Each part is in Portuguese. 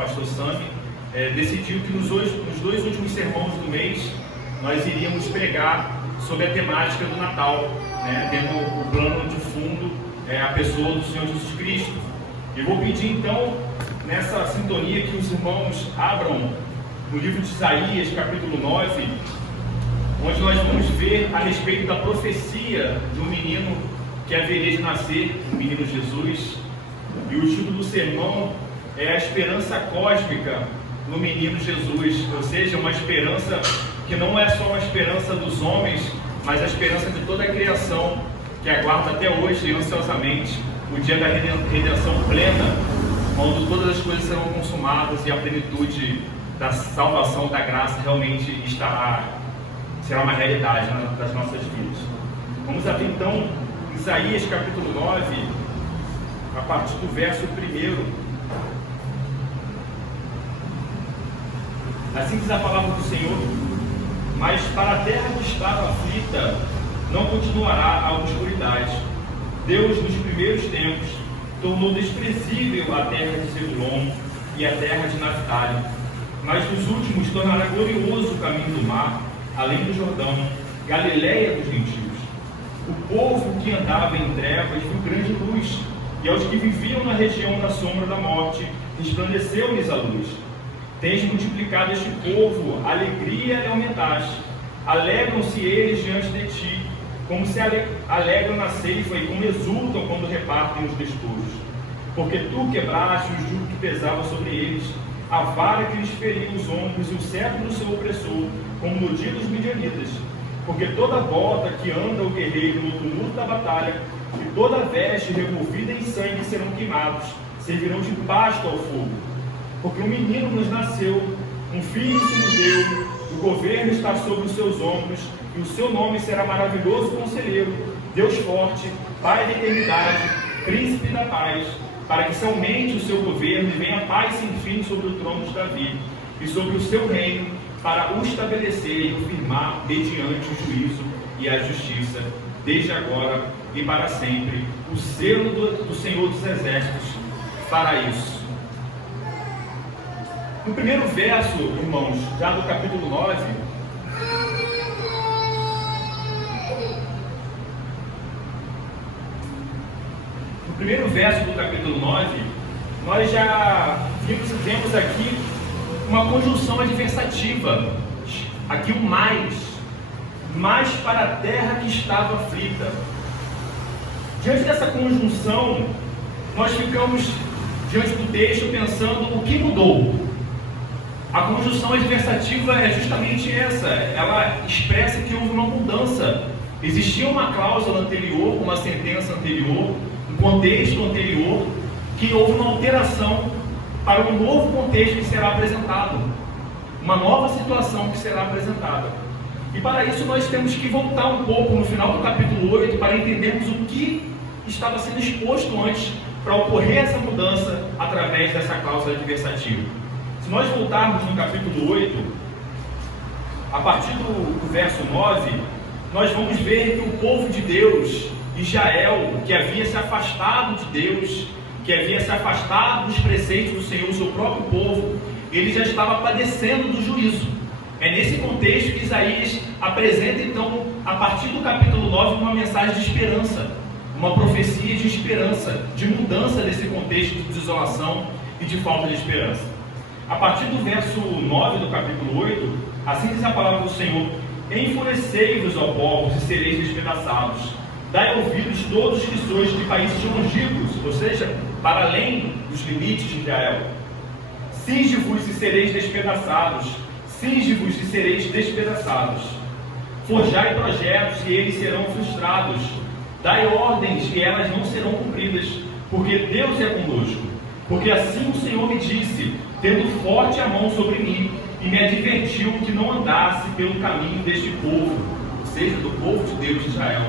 pastor Sami, decidiu que nos dois últimos sermões do mês nós iríamos pregar sobre a temática do Natal, né, tendo o plano de fundo a pessoa do Senhor Jesus Cristo. Eu vou pedir então, nessa sintonia, que os irmãos abram no livro de Isaías, capítulo 9, onde nós vamos ver a respeito da profecia do menino que haveria de nascer, o menino Jesus. E o título do sermão é A Esperança Cósmica no Menino Jesus, ou seja, uma esperança que não é só uma esperança dos homens, mas a esperança de toda a criação, que aguarda até hoje ansiosamente o dia da redenção plena, quando todas as coisas serão consumadas e a plenitude da salvação, da graça, realmente será uma realidade das nossas vidas. Vamos abrir então Isaías capítulo 9, a partir do verso 1. Assim diz a palavra do Senhor: mas para a terra que estava aflita não continuará a obscuridade. Deus, nos primeiros tempos, tornou desprezível a terra de Zebulon e a terra de Naftali, mas nos últimos tornará glorioso o caminho do mar, além do Jordão, Galileia dos gentios. O povo que andava em trevas viu grande luz, e aos que viviam na região da sombra da morte, resplandeceu-lhes a luz. Tens multiplicado este povo, a alegria lhe aumentaste. Alegram-se eles diante de ti, como se alegram na ceifa e como exultam quando repartem os despojos. Porque tu quebraste o jugo que pesava sobre eles, a vara que lhes feria os ombros e o cetro do seu opressor, como no dia dos midianitas. Porque toda volta que anda o guerreiro no tumulto da batalha, e toda veste revolvida em sangue serão queimados, servirão de pasto ao fogo. Porque um menino nos nasceu, um filho se nos deu, o governo está sobre os seus ombros, e o seu nome será maravilhoso conselheiro, Deus forte, Pai da eternidade, príncipe da paz, para que se aumente o seu governo e venha paz sem fim sobre o trono de Davi, e sobre o seu reino, para o estabelecer e o firmar mediante o juízo e a justiça, desde agora e para sempre. O selo do Senhor dos Exércitos fará isso. No primeiro verso, irmãos, já do capítulo 9, no primeiro verso do capítulo 9, nós já vemos aqui uma conjunção adversativa, aqui o mais para a terra que estava aflita. Diante dessa conjunção, nós ficamos diante do texto pensando o que mudou. A conjunção adversativa é justamente essa, ela expressa que houve uma mudança. Existia uma cláusula anterior, uma sentença anterior, um contexto anterior, que houve uma alteração para um novo contexto que será apresentado, uma nova situação que será apresentada. E para isso nós temos que voltar um pouco no final do capítulo 8 para entendermos o que estava sendo exposto antes para ocorrer essa mudança através dessa cláusula adversativa. Se nós voltarmos no capítulo 8, a partir do verso 9, nós vamos ver que o povo de Deus, Israel, que havia se afastado de Deus, que havia se afastado dos preceitos do Senhor, o seu próprio povo, ele já estava padecendo do juízo. É nesse contexto que Isaías apresenta então, a partir do capítulo 9, uma mensagem de esperança, uma profecia de esperança, de mudança desse contexto de desolação e de falta de esperança. A partir do verso 9 do capítulo 8, assim diz a palavra do Senhor: enfurecei-vos, ó povos, e sereis despedaçados. Dai ouvidos todos que sois de países longínquos, ou seja, para além dos limites de Israel. Cinge-vos e sereis despedaçados. Cinge-vos e sereis despedaçados. Forjai projetos e eles serão frustrados. Dai ordens e elas não serão cumpridas, porque Deus é conosco. Porque assim o Senhor me disse, tendo forte a mão sobre mim, e me advertiu que não andasse pelo caminho deste povo, ou seja, do povo de Deus de Israel,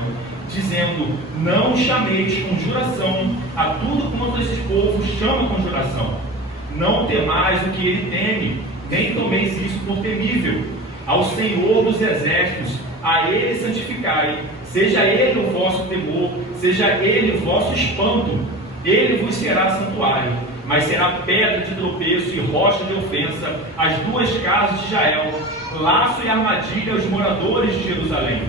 dizendo: não chameis conjuração a tudo quanto este povo chama conjuração. Não temais o que ele teme, nem tomeis isso por temível. Ao Senhor dos Exércitos, a Ele santificai, seja Ele o vosso temor, seja Ele o vosso espanto. Ele vos será santuário, mas será pedra de tropeço e rocha de ofensa às duas casas de Israel, laço e armadilha aos moradores de Jerusalém.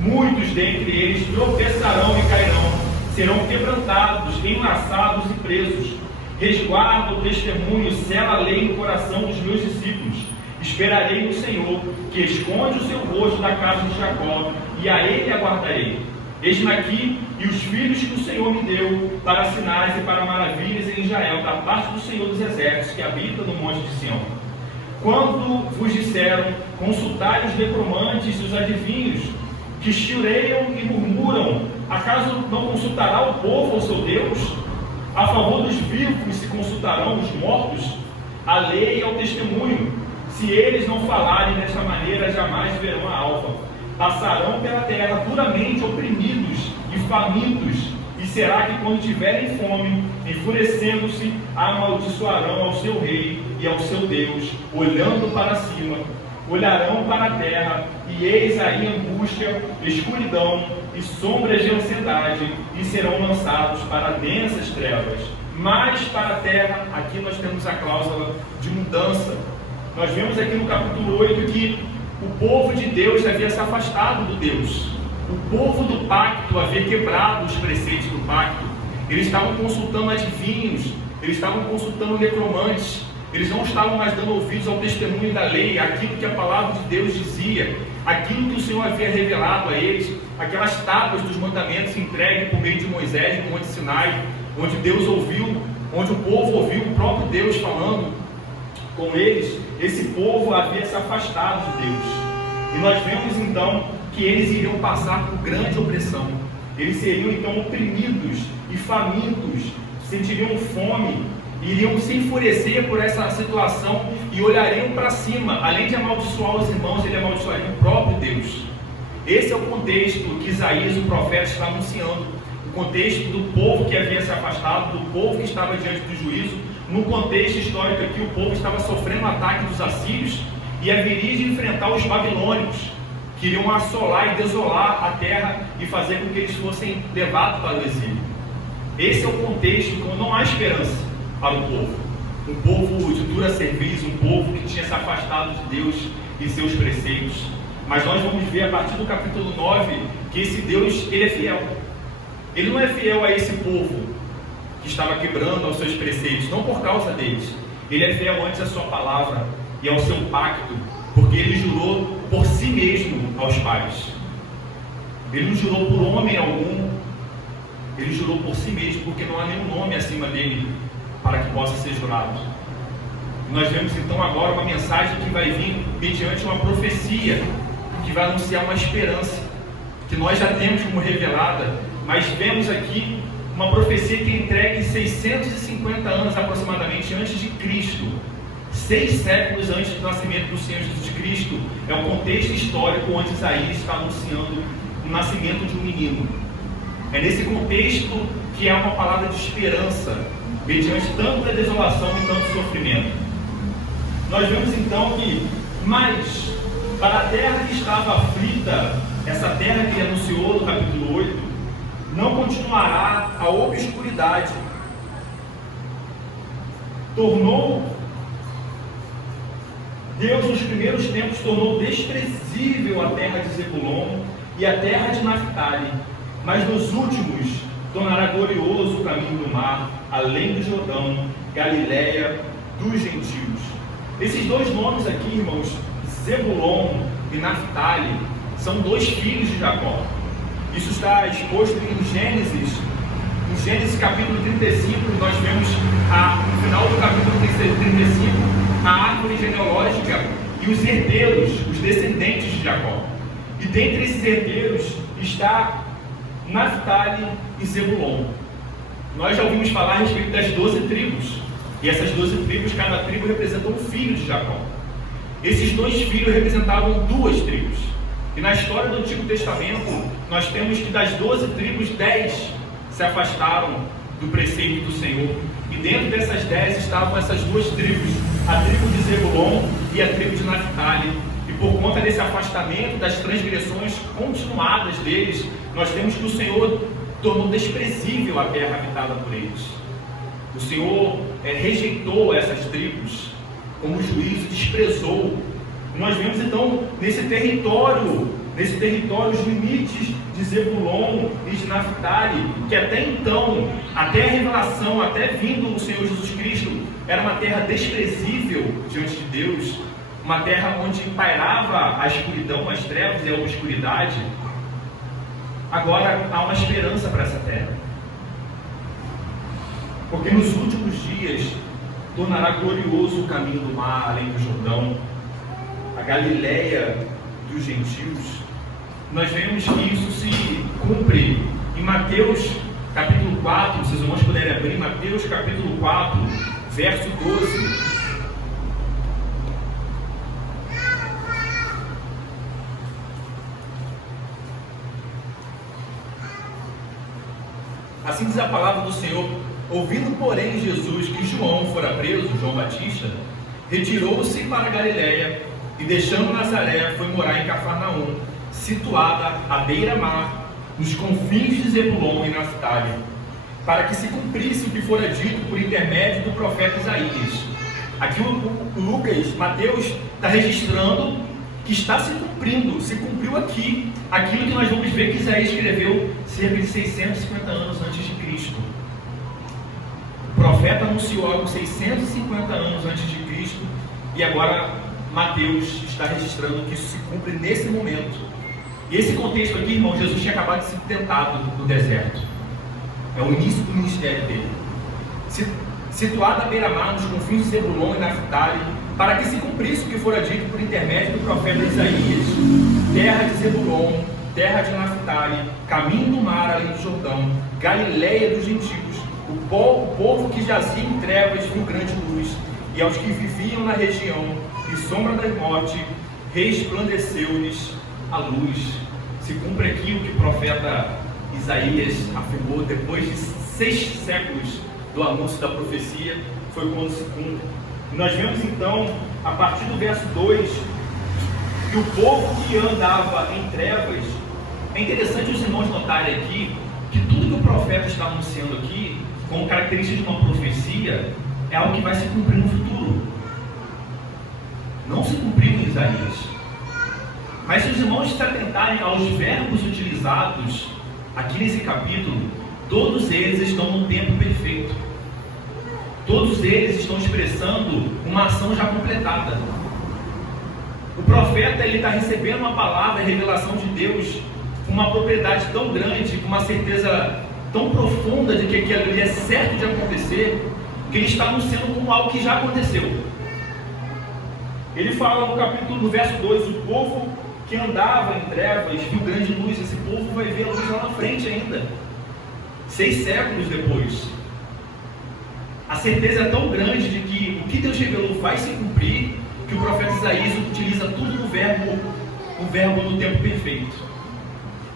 Muitos dentre eles tropeçarão e cairão, serão quebrantados, enlaçados e presos. Resguarda o testemunho, sela a lei no coração dos meus discípulos. Esperarei no Senhor, que esconde o seu rosto da casa de Jacó, e a ele aguardarei. Eis-me aqui e os filhos que o Senhor me deu, para sinais e para maravilhas em Israel, da parte do Senhor dos Exércitos, que habita no monte de Sião. Quando vos disseram, consultai os necromantes e os adivinhos, que chileiam e murmuram, acaso não consultará o povo ao seu Deus? A favor dos vivos se consultarão os mortos? A lei e ao testemunho. Se eles não falarem desta maneira, jamais verão a alva. Passarão pela terra duramente oprimidos e famintos, e será que quando tiverem fome, enfurecendo-se, amaldiçoarão ao seu rei e ao seu Deus, olhando para cima, olharão para a terra, e eis aí angústia, escuridão e sombras de ansiedade, e serão lançados para densas trevas. Mas para a terra, aqui nós temos a cláusula de mudança. Nós vemos aqui no capítulo 8 que o povo de Deus havia se afastado do Deus. O povo do pacto havia quebrado os preceitos do pacto. Eles estavam consultando adivinhos, eles estavam consultando necromantes, eles não estavam mais dando ouvidos ao testemunho da lei, aquilo que a palavra de Deus dizia, aquilo que o Senhor havia revelado a eles, aquelas tábuas dos mandamentos entregues por meio de Moisés no Monte Sinai, onde Deus ouviu, onde o povo ouviu o próprio Deus falando com eles. Esse povo havia se afastado de Deus. E nós vemos então que eles iriam passar por grande opressão. Eles seriam então oprimidos e famintos, sentiriam fome, iriam se enfurecer por essa situação e olhariam para cima. Além de amaldiçoar os irmãos, ele amaldiçoaria o próprio Deus. Esse é o contexto que Isaías, o profeta, está anunciando. O contexto do povo que havia se afastado, do povo que estava diante do juízo. No contexto histórico aqui, o povo estava sofrendo o ataque dos assírios e haveria de enfrentar os babilônicos, que iriam assolar e desolar a terra e fazer com que eles fossem levados para o exílio. Esse é o contexto quando não há esperança para o povo. Um povo de dura cerviz, um povo que tinha se afastado de Deus e seus preceitos. Mas nós vamos ver a partir do capítulo 9 que esse Deus, ele é fiel. Ele não é fiel a esse povo que estava quebrando aos seus preceitos, não por causa deles. Ele é fiel antes à sua palavra e ao seu pacto, porque ele jurou por si mesmo aos pais. Ele não jurou por homem algum, ele jurou por si mesmo, porque não há nenhum nome acima dele para que possa ser jurado. Nós vemos então agora uma mensagem que vai vir mediante uma profecia, que vai anunciar uma esperança, que nós já temos como revelada, mas vemos aqui uma profecia que é entregue 650 anos aproximadamente antes de Cristo. 6 séculos antes do nascimento do Senhor Jesus Cristo. É um contexto histórico onde Isaías está anunciando o nascimento de um menino. É nesse contexto que há uma palavra de esperança, mediante tanta desolação e tanto sofrimento. Nós vemos então que, mas, para a terra que estava aflita, essa terra que ele anunciou no capítulo 8, não continuará a obscuridade. Deus nos primeiros tempos tornou desprezível a terra de Zebulon e a terra de Naftali, mas nos últimos tornará glorioso o caminho do mar, além do Jordão, Galileia dos gentios. Esses dois nomes aqui, irmãos, Zebulon e Naftali, são dois filhos de Jacó. Isso está exposto em Gênesis. Em Gênesis capítulo 35, nós vemos no final do capítulo 35 a árvore genealógica e os herdeiros, os descendentes de Jacó. E dentre esses herdeiros está Naftali e Zebulon. Nós já ouvimos falar a respeito das 12 tribos. E essas 12 tribos, cada tribo representa um filho de Jacó. Esses dois filhos representavam duas tribos. E na história do Antigo Testamento, nós temos que das 12 tribos, 10 se afastaram do preceito do Senhor. E dentro dessas 10 estavam essas duas tribos, a tribo de Zebulon e a tribo de Naftali. E por conta desse afastamento, das transgressões continuadas deles, nós temos que o Senhor tornou desprezível a terra habitada por eles. O Senhor rejeitou essas tribos como juízo, desprezou. Nós vemos então nesse território os limites de Zebulon e de Naftali, que até então, até a revelação, até vindo o Senhor Jesus Cristo, era uma terra desprezível diante de Deus, uma terra onde pairava a escuridão, as trevas e a obscuridade. Agora há uma esperança para essa terra, porque nos últimos dias tornará glorioso o caminho do mar além do Jordão, a Galileia dos gentios. Nós vemos que isso se cumpre em Mateus capítulo 4, se os irmãos puderem abrir, Mateus capítulo 4, verso 12. Assim diz a palavra do Senhor: ouvindo, porém, Jesus que João fora preso, João Batista, retirou-se para a Galileia e, deixando Nazaré, foi morar em Cafarnaum, situada à beira-mar, nos confins de Zebulon e Naftali, para que se cumprisse o que fora dito por intermédio do profeta Isaías. Aqui Mateus está registrando que está se cumprindo, se cumpriu aqui, aquilo que nós vamos ver que Isaías escreveu cerca de 650 anos antes de Cristo. O profeta anunciou algo 650 anos antes de Cristo, e agora Mateus está registrando que isso se cumpre nesse momento. E esse contexto aqui, irmão, Jesus tinha acabado de ser tentado no deserto. É o início do ministério dele. Situado à beira-mar, nos confins de Zebulon e Naftali, para que se cumprisse o que fora dito por intermédio do profeta Isaías: terra de Zebulon, terra de Naftali, caminho do mar além do Jordão, Galileia dos gentios, o povo que jazia em trevas viu grande luz, e aos que viviam na região e sombra da morte resplandeceu-lhes a luz. Se cumpre aqui o que o profeta Isaías afirmou depois de 6 séculos do anúncio da profecia, foi quando se cumpre. Nós vemos então, a partir do verso 2, que o povo que andava em trevas. É interessante os irmãos notarem aqui que tudo que o profeta está anunciando aqui, como característica de uma profecia, é algo que vai se cumprir no futuro. Não se cumpriu em Isaías. Mas se os irmãos se atentarem aos verbos utilizados aqui nesse capítulo, todos eles estão no tempo perfeito. Todos eles estão expressando uma ação já completada. O profeta ele está recebendo uma palavra, a revelação de Deus, com uma propriedade tão grande, com uma certeza tão profunda de que aquilo ali é certo de acontecer, que ele está anunciando como algo que já aconteceu. Ele fala no verso 2, o povo que andava em trevas viu grande luz. Esse povo vai ver a luz lá na frente ainda, 6 séculos depois. A certeza é tão grande de que o que Deus revelou vai se cumprir, que o profeta Isaías utiliza tudo no verbo no tempo perfeito.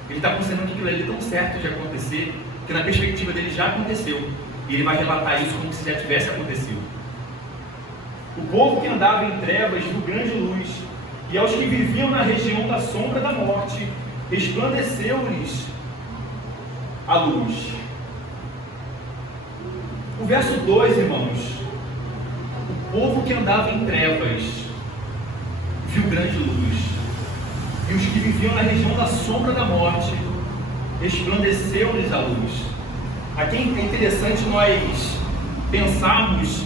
Ele está considerando que aquilo ali é tão certo de acontecer, que na perspectiva dele já aconteceu, e ele vai relatar isso como se já tivesse acontecido. O povo que andava em trevas viu grande luz, e aos que viviam na região da sombra da morte resplandeceu-lhes a luz. O verso 2, irmãos: o povo que andava em trevas viu grande luz, e os que viviam na região da sombra da morte resplandeceu-lhes a luz. Aqui é interessante nós pensarmos,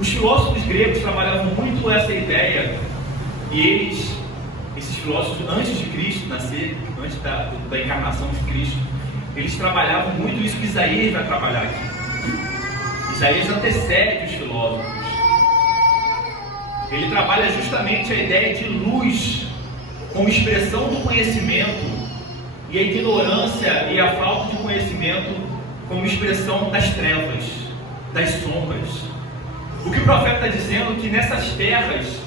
os filósofos gregos trabalhavam muito essa ideia, e esses filósofos, antes de Cristo nascer, antes da encarnação de Cristo, eles trabalhavam muito isso que Isaías vai trabalhar aqui. Isaías antecede os filósofos. Ele trabalha justamente a ideia de luz como expressão do conhecimento, e a ignorância e a falta de conhecimento como expressão das trevas, das sombras. O que o profeta está dizendo é que nessas terras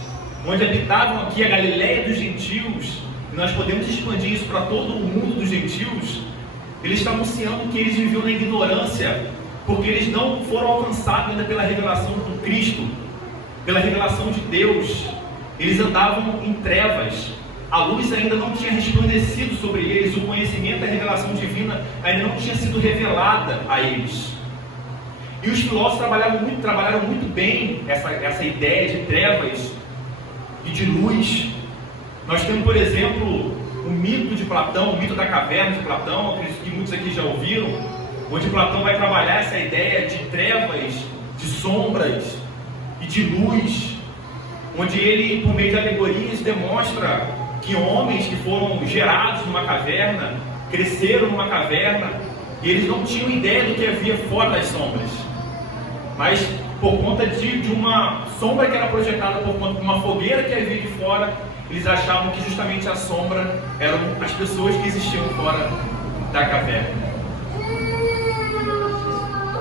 onde habitavam aqui a Galileia dos gentios, e nós podemos expandir isso para todo o mundo dos gentios, ele está anunciando que eles viviam na ignorância, porque eles não foram alcançados ainda pela revelação do Cristo, pela revelação de Deus. Eles andavam em trevas, a luz ainda não tinha resplandecido sobre eles, o conhecimento da revelação divina ainda não tinha sido revelada a eles. E os filósofos trabalharam muito bem essa ideia de trevas e de luz. Nós temos, por exemplo, o mito de Platão, o mito da caverna de Platão, acredito que muitos aqui já ouviram, onde Platão vai trabalhar essa ideia de trevas, de sombras e de luz, onde ele, por meio de alegorias, demonstra que homens que foram gerados numa caverna, cresceram numa caverna, e eles não tinham ideia do que havia fora das sombras. Mas por conta de uma sombra que era projetada por conta de uma fogueira que havia de fora, eles achavam que justamente a sombra eram as pessoas que existiam fora da caverna.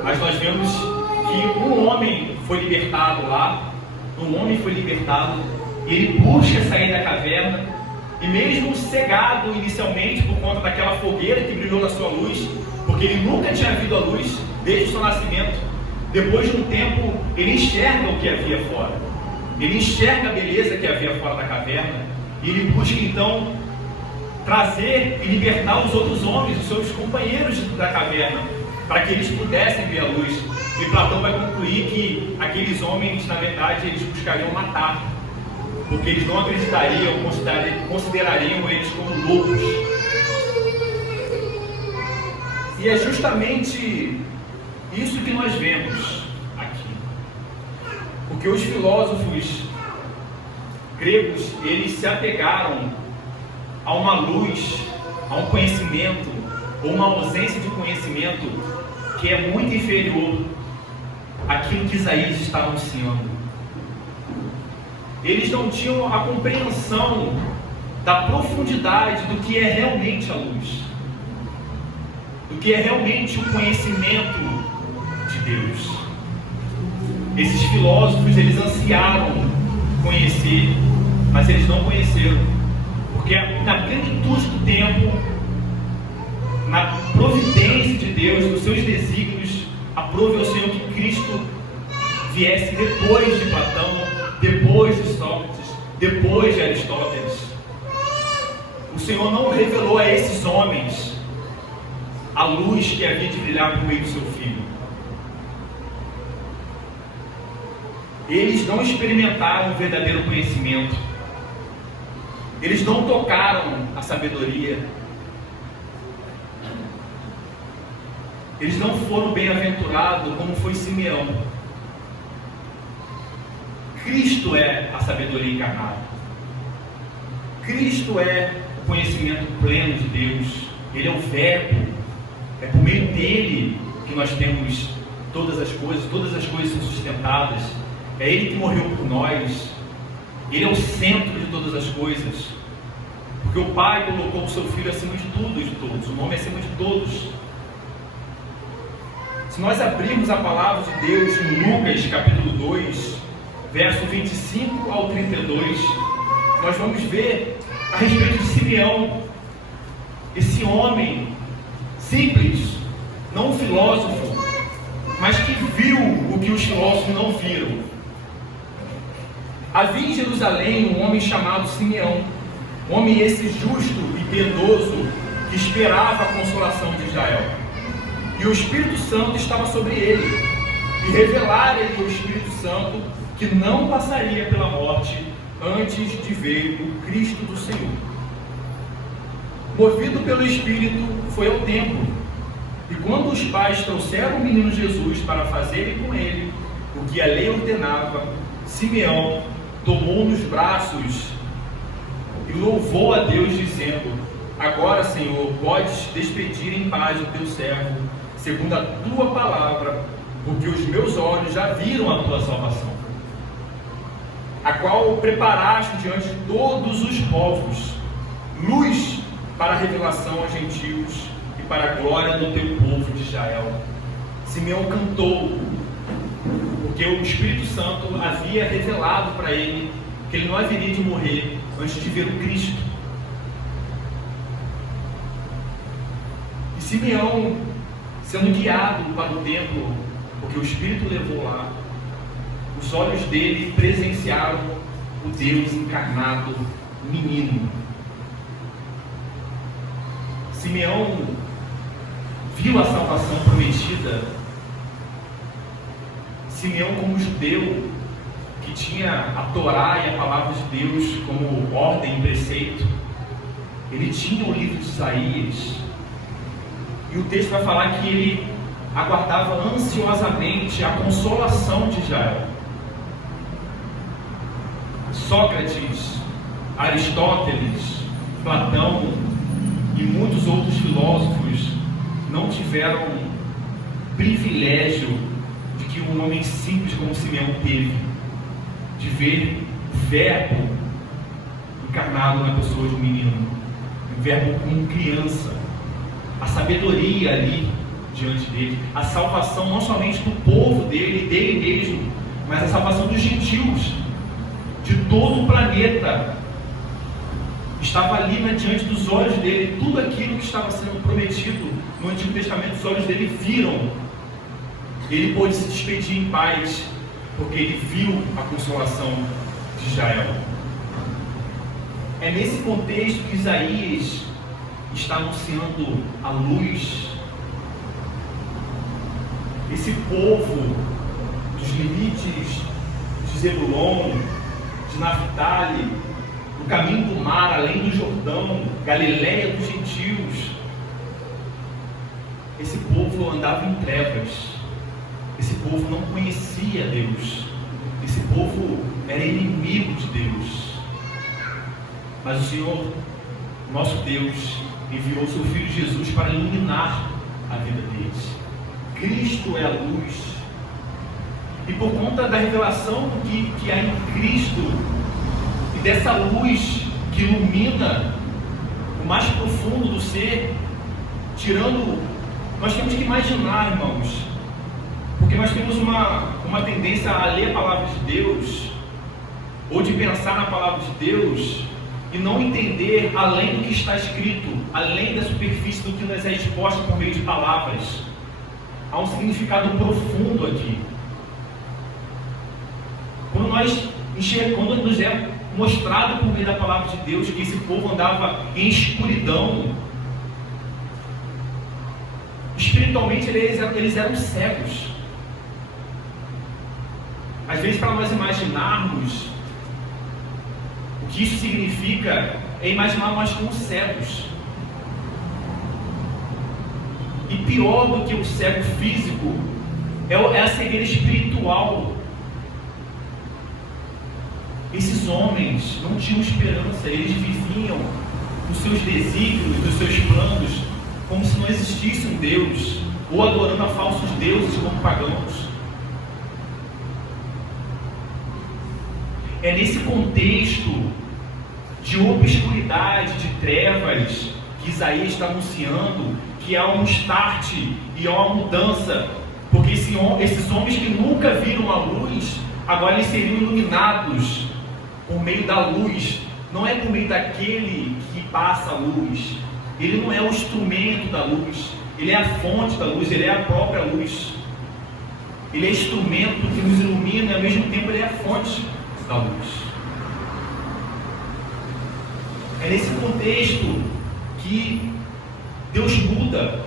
Mas nós vemos que um homem foi libertado lá, e ele busca sair da caverna, e mesmo cegado inicialmente por conta daquela fogueira que brilhou na sua luz, porque ele nunca tinha visto a luz desde o seu nascimento, depois de um tempo ele enxerga o que havia fora, ele enxerga a beleza que havia fora da caverna, e ele busca então trazer e libertar os outros homens, os seus companheiros da caverna, para que eles pudessem ver a luz. E Platão vai concluir que aqueles homens, na verdade, eles buscariam matar, porque eles não acreditariam, considerariam eles como loucos. E é justamente isso que nós vemos aqui, porque os filósofos gregos, eles se apegaram a uma luz, a um conhecimento, ou uma ausência de conhecimento que é muito inferior àquilo que Isaías está anunciando. Eles não tinham a compreensão da profundidade do que é realmente a luz, do que é realmente o conhecimento de Deus. Esses filósofos, eles ansiaram conhecer, mas eles não conheceram, porque na plenitude do tempo, na providência de Deus, nos seus desígnios, aprove ao Senhor que Cristo viesse depois de Platão, depois de Sócrates, depois de Aristóteles. O Senhor não revelou a esses homens a luz que havia de brilhar por meio do seu Filho. Eles não experimentaram o verdadeiro conhecimento. Eles não tocaram a sabedoria. Eles não foram bem-aventurados como foi Simeão. Cristo é a sabedoria encarnada. Cristo é o conhecimento pleno de Deus. Ele é o Verbo. É por meio dele que nós temos todas as coisas são sustentadas. É ele que morreu por nós. Ele é o centro de todas as coisas. Porque o Pai colocou o seu Filho acima de tudo e de todos. O nome é acima de todos. Se nós abrirmos a palavra de Deus em Lucas capítulo 2, verso 25 ao 32, nós vamos ver a respeito de Simeão, esse homem simples, não um filósofo, mas que viu o que os filósofos não viram. Havia em Jerusalém um homem chamado Simeão, homem esse justo e piedoso, que esperava a consolação de Israel. E o Espírito Santo estava sobre ele, e revelara-lhe o Espírito Santo que não passaria pela morte antes de ver o Cristo do Senhor. Movido pelo Espírito, foi ao templo, e quando os pais trouxeram o menino Jesus para fazerem com ele o que a lei ordenava, Simeão tomou nos braços e louvou a Deus, dizendo: agora, Senhor, podes despedir em paz o teu servo, segundo a tua palavra, porque os meus olhos já viram a tua salvação, a qual preparaste diante de todos os povos, luz para a revelação aos gentios e para a glória do teu povo de Israel. Simeão cantou, porque o Espírito Santo havia revelado para ele que ele não haveria de morrer antes de ver o Cristo. E Simeão, sendo guiado para o templo, porque o Espírito levou lá, os olhos dele presenciaram o Deus encarnado, menino. Simeão viu a salvação prometida Simeão, como judeu, que tinha a Torá e a palavra de Deus como ordem e preceito, ele tinha o livro de Isaías, e o texto vai falar que ele aguardava ansiosamente a consolação de Israel. Sócrates, Aristóteles, Platão e muitos outros filósofos não tiveram privilégio de que um homem simples como Simeão teve, de ver o verbo encarnado na pessoa de um menino, o verbo como criança, a sabedoria ali diante dele, a salvação não somente do povo dele, dele mesmo, mas a salvação dos gentios, de todo o planeta. Estava ali diante dos olhos dele, tudo aquilo que estava sendo prometido no Antigo Testamento, os olhos dele viram. Ele pôde se despedir em paz, porque ele viu a consolação de Israel. É nesse contexto que Isaías está anunciando a luz. Esse povo dos limites de Zebulon, de Naftali, no caminho do mar, além do Jordão, Galileia dos gentios, esse povo andava em trevas. Esse povo não conhecia Deus. Esse povo era inimigo de Deus. Mas o Senhor, nosso Deus, enviou seu Filho Jesus para iluminar a vida deles. Cristo é a luz. E por conta da revelação que há em Cristo, e dessa luz que ilumina o mais profundo do ser, nós temos que imaginar, irmãos, porque nós temos uma tendência a ler a palavra de Deus, ou de pensar na palavra de Deus, e não entender além do que está escrito, além da superfície do que nos é exposto por meio de palavras. Há um significado profundo aqui. Quando nos é mostrado por meio da palavra de Deus que esse povo andava em espiritualmente eles eram cegos. Às vezes, para nós imaginarmos o que isso significa, é imaginar nós como cegos. E pior do que o cego físico é a cegueira espiritual. Esses homens não tinham esperança, eles viviam dos seus desígnios, dos seus planos, como se não existisse um Deus, ou adorando a falsos deuses como pagãos. É nesse contexto de obscuridade, de trevas, que Isaías está anunciando que há um start e há uma mudança, porque esses homens que nunca viram a luz, agora eles seriam iluminados por meio da luz. Não é por meio daquele que passa a luz. Ele não é o instrumento da luz, ele é a fonte da luz, ele é a própria luz. Ele é instrumento que nos ilumina e ao mesmo tempo ele é a fonte da luz. É nesse contexto que Deus muda.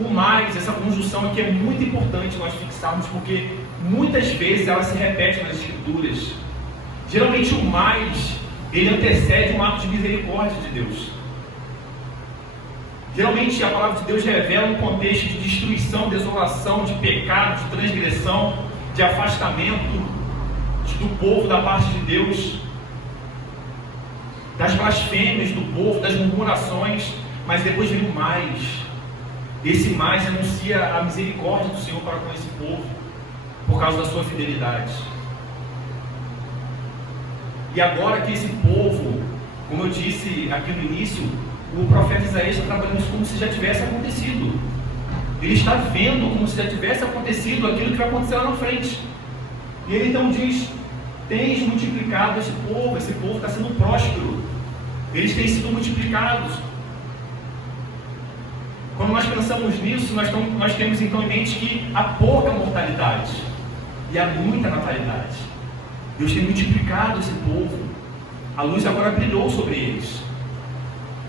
O mais, essa conjunção aqui é muito importante nós fixarmos, porque muitas vezes ela se repete nas Escrituras. Geralmente o mais, ele antecede um ato de misericórdia de Deus. Geralmente a palavra de Deus revela um contexto de destruição, desolação, de pecado, de transgressão, de afastamento do povo da parte de Deus, das blasfêmias do povo, das murmurações, mas depois vem o mais. Esse mais anuncia a misericórdia do Senhor para com esse povo, por causa da sua fidelidade. E agora que esse povo, como eu disse aqui no início, o profeta Isaías está trabalhando isso como se já tivesse acontecido. Ele está vendo como se já tivesse acontecido aquilo que vai acontecer lá na frente. E ele então diz: tens multiplicado esse povo está sendo próspero, eles têm sido multiplicados. Quando nós pensamos nisso, nós temos então em mente que há pouca mortalidade e há muita natalidade. Deus tem multiplicado esse povo, a luz agora brilhou sobre eles.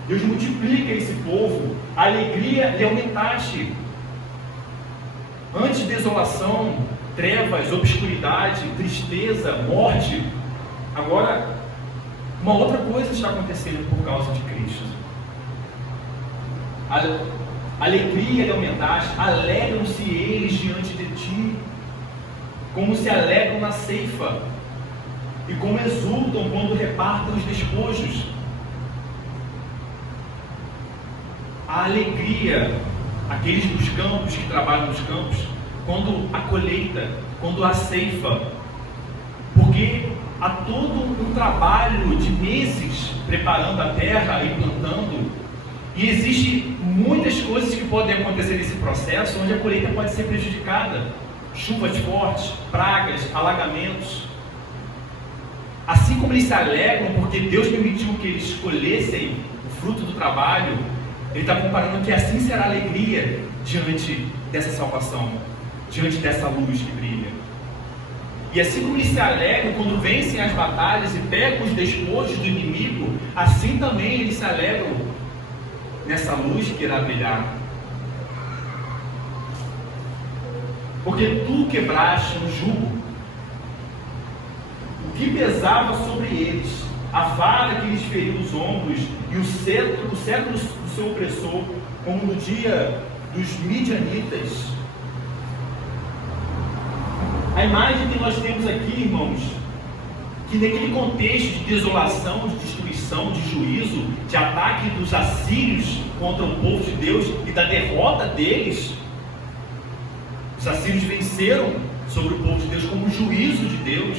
Deus multiplica esse povo, a alegria lhe aumentaste. Antes desolação, trevas, obscuridade, tristeza, morte. Agora, uma outra coisa está acontecendo por causa de Cristo. A alegria lhe aumentaste, alegram-se eles diante de ti, como se alegram na ceifa, e como exultam quando repartem os despojos. A alegria, aqueles dos campos, que trabalham nos campos, quando a colheita, quando a ceifa, porque há todo um trabalho de meses preparando a terra e plantando, e existe muitas coisas que podem acontecer nesse processo, onde a colheita pode ser prejudicada, chuvas fortes, pragas, alagamentos. Assim como eles se alegram porque Deus permitiu que eles colhessem o fruto do trabalho, Ele está comparando que assim será a alegria diante dessa salvação, diante dessa luz que brilha. E assim como eles se alegram quando vencem as batalhas e pegam os despojos do inimigo, assim também eles se alegram nessa luz que irá brilhar. Porque tu quebraste o jugo, o que pesava sobre eles, a vara que lhes feriu os ombros e o cetro do seu opressor, como no dia dos midianitas. A imagem que nós temos aqui, irmãos, que naquele contexto de desolação, de destruição, de juízo, de ataque dos assírios contra o povo de Deus e da derrota deles, os assírios venceram sobre o povo de Deus como juízo de Deus.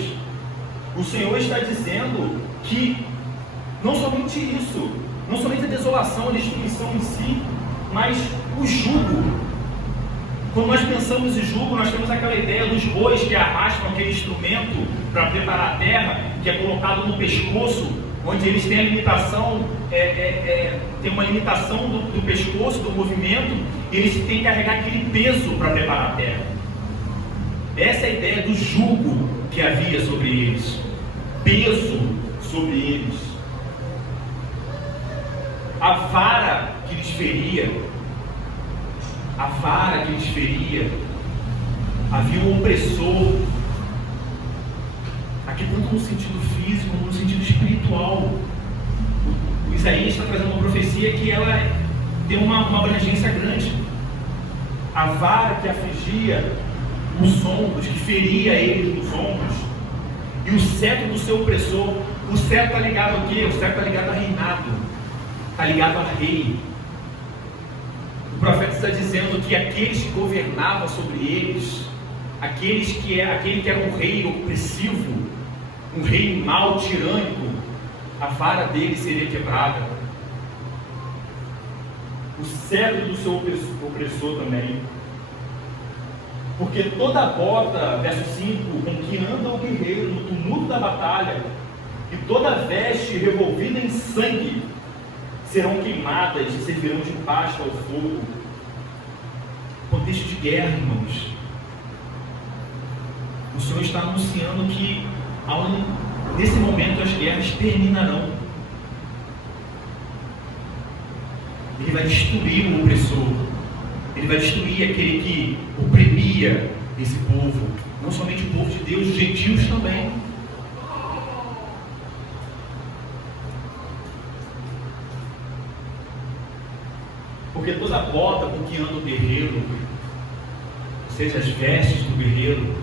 O Senhor está dizendo que não somente isso, não somente a desolação, a destruição em si, mas o jugo. Quando nós pensamos em jugo, nós temos aquela ideia dos bois que arrastam aquele instrumento para preparar a terra, que é colocado no pescoço, onde eles têm a limitação, tem uma limitação do pescoço, do movimento, e eles têm que carregar aquele peso para preparar a terra. Essa é a ideia do jugo que havia sobre eles, peso sobre eles. A vara que lhes feria, havia um opressor, aqui tanto no sentido físico como no sentido espiritual. O Isaías está trazendo uma profecia que ela tem uma abrangência grande. A vara que afligia os ombros, que feria eles nos ombros, e o cetro do seu opressor. O cetro está ligado ao quê? O cetro está ligado a reinado, está ligado a rei. O profeta está dizendo que aqueles que governavam sobre eles, aquele que era um rei opressivo, um rei mau, tirânico, a vara dele seria quebrada. O cetro do seu opressor também. Porque toda bota, verso 5, com que anda o guerreiro no tumulto da batalha, e toda veste revolvida em sangue, serão queimadas e servirão de pasta ao fogo. Contexto de guerra, irmãos. O Senhor está anunciando que nesse momento as guerras terminarão. Ele vai destruir o opressor. Ele vai destruir aquele que oprimia esse povo. Não somente o povo de Deus, os gentios também. Porque toda bota com que anda o guerreiro, seja as vestes do guerreiro,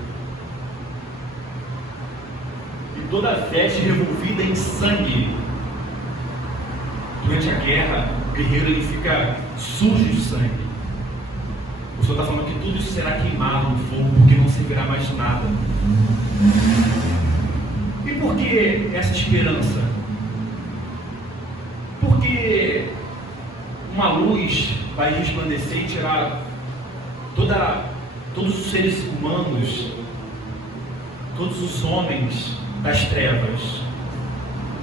e toda veste revolvida em sangue, durante a guerra, o guerreiro ele fica sujo de sangue. O Senhor está falando que tudo isso será queimado no fogo, porque não servirá mais nada. E por que essa esperança? Porque uma luz vai resplandecer e tirar todos os seres humanos, todos os homens das trevas.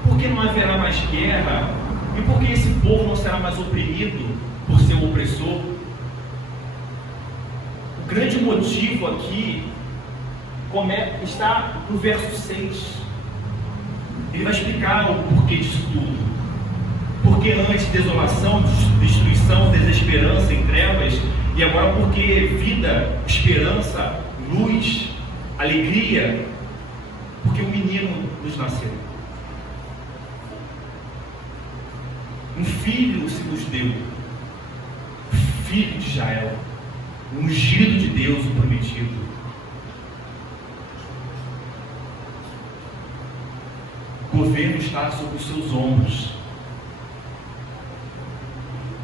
Por que não haverá mais guerra? E por que esse povo não será mais oprimido por seu opressor? O grande motivo aqui está no verso 6. Ele vai explicar o porquê disso tudo. Porque antes desolação, destruição, desesperança em trevas, e agora porque vida, esperança, luz alegria, porque um menino nos nasceu. Um filho se nos deu, filho de Israel, o ungido de Deus, o prometido. O governo está sobre os seus ombros,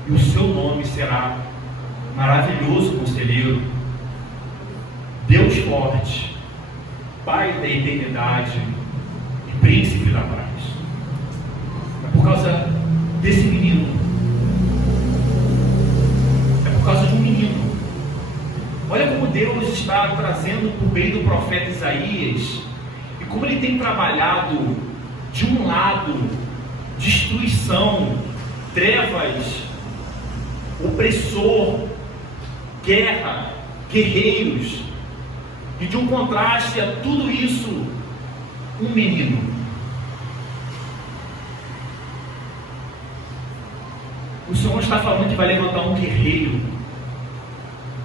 e o seu nome será Maravilhoso Conselheiro, Deus Forte, Pai da Eternidade e Príncipe da Paz. É por causa desse menino, é por causa de um menino. Olha como Deus está trazendo por meio do profeta Isaías, e como ele tem trabalhado de um lado destruição, trevas, opressor, guerra, guerreiros, e de um contraste a tudo isso, um menino. O Senhor está falando que vai levantar um guerreiro,